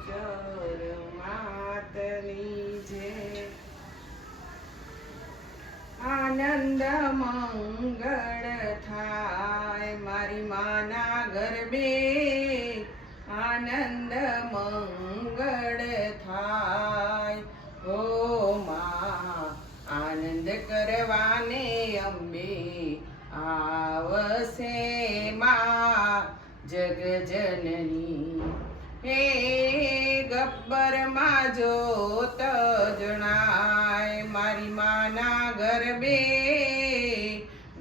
ચર માતની જે. આનંદ મંગળ થાય મારી માના ગરબે. આનંદ મંગળ થાય. ઓ મા, આનંદ કરવાને અંબે આવશે મા. જગજનની હે ગબ્બરમાં જોત જણાય. મારી માના ગરબે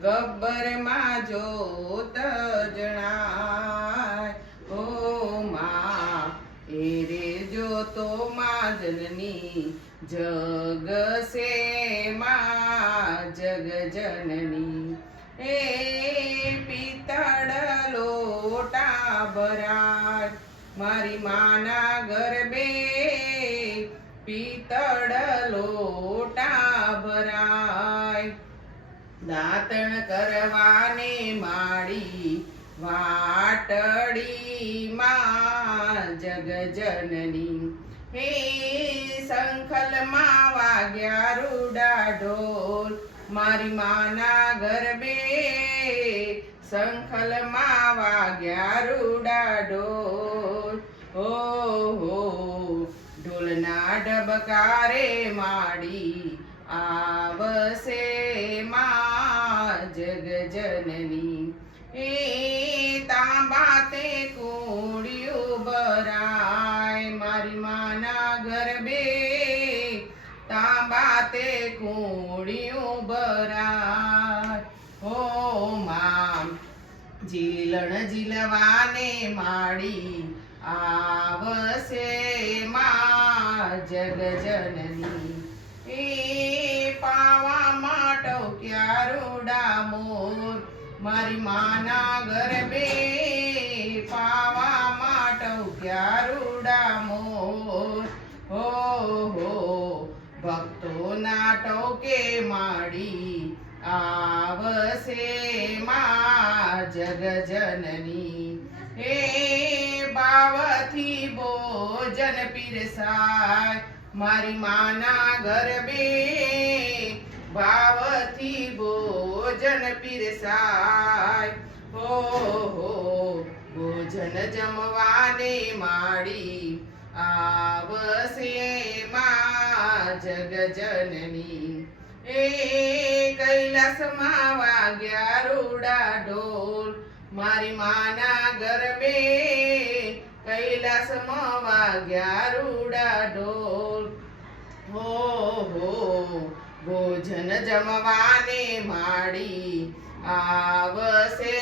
ગબ્બરમાં જોત જણાય. ઓ માં, એ રે જોતો માં જનની જગ સે મા, જગ જનની. એ મારી માના ગરબે પિતળ લોટા ભરાય. દાંતણ કરવાને માડી વાટડી માં જગજનની. હે સંખલમાં વાગ્યા રૂડા ઢોલ. મારી માના ગરબે સંખલમાં વાગ્યા રૂડા ઢોલ. હો હો ઢોલના ડબકારે માડી આવશે માં જગજનની. એ તાંબા તે કુડિયું બરાય મારી માના ગરબે. તાંબા તે કુડિયું ભરાય હો મામ જીલણ જીલવાને માડી આવશે માં જગજનની એ પાવા માટો ક્યારુડા મોર મારી માના ગરબે પાવા માટો ક્યારુડા મોર હો હો, ભક્તો નાટોકે માડી આવશે માં જગજનની હે બાવથી ભોજન પીરસાય. મારી માના ગરબે ભાવથી ભોજન પીરસાય. હો હો, ભોજન જમવાને માડી આવશે માં જગજનની એ કૈલાસમાં વાગ્યા રૂડા ઢોલ. મારી માના ગરબે કૈલાસમાં વાગ્યા રૂડા ઢોલ. હો હો, ભોજન જમવાને માડી આવશે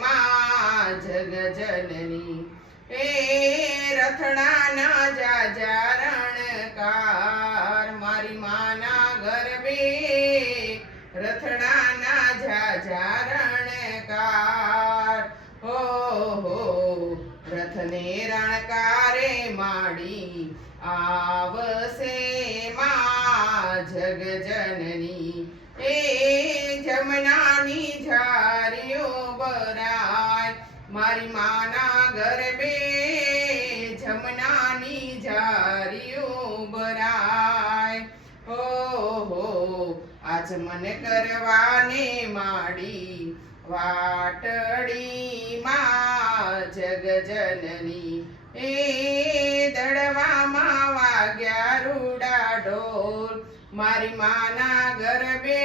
માં જગજનની. એ રથડાના જાજા રણકાર રથડાના જાજા રણકાર હો હો રથને રણકારે માડી આવશે મા જગજનની. એ આચમન કરવાની માડી વાટડી માં જગજનની એ દડવામાં વાગ્યા રૂડા ઢોલ. મારી માના ગરબે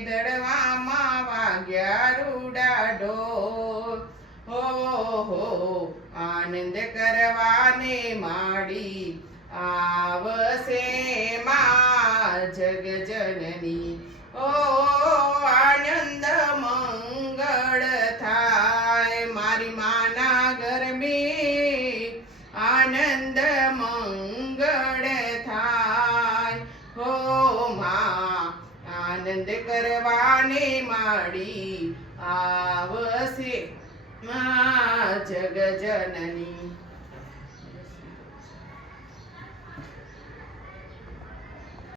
દડવામાં વાગ્યા રૂડા ઢોલ. હો, આનંદ કરવાને માડી આવશે માં જગજનની. ઓ, આનંદ મંગળ થાય મારી માના ગરબે આનંદ મંગળ થાય. હો, માં, આનંદ કરવાને માડી આવશે. માં જગજનની.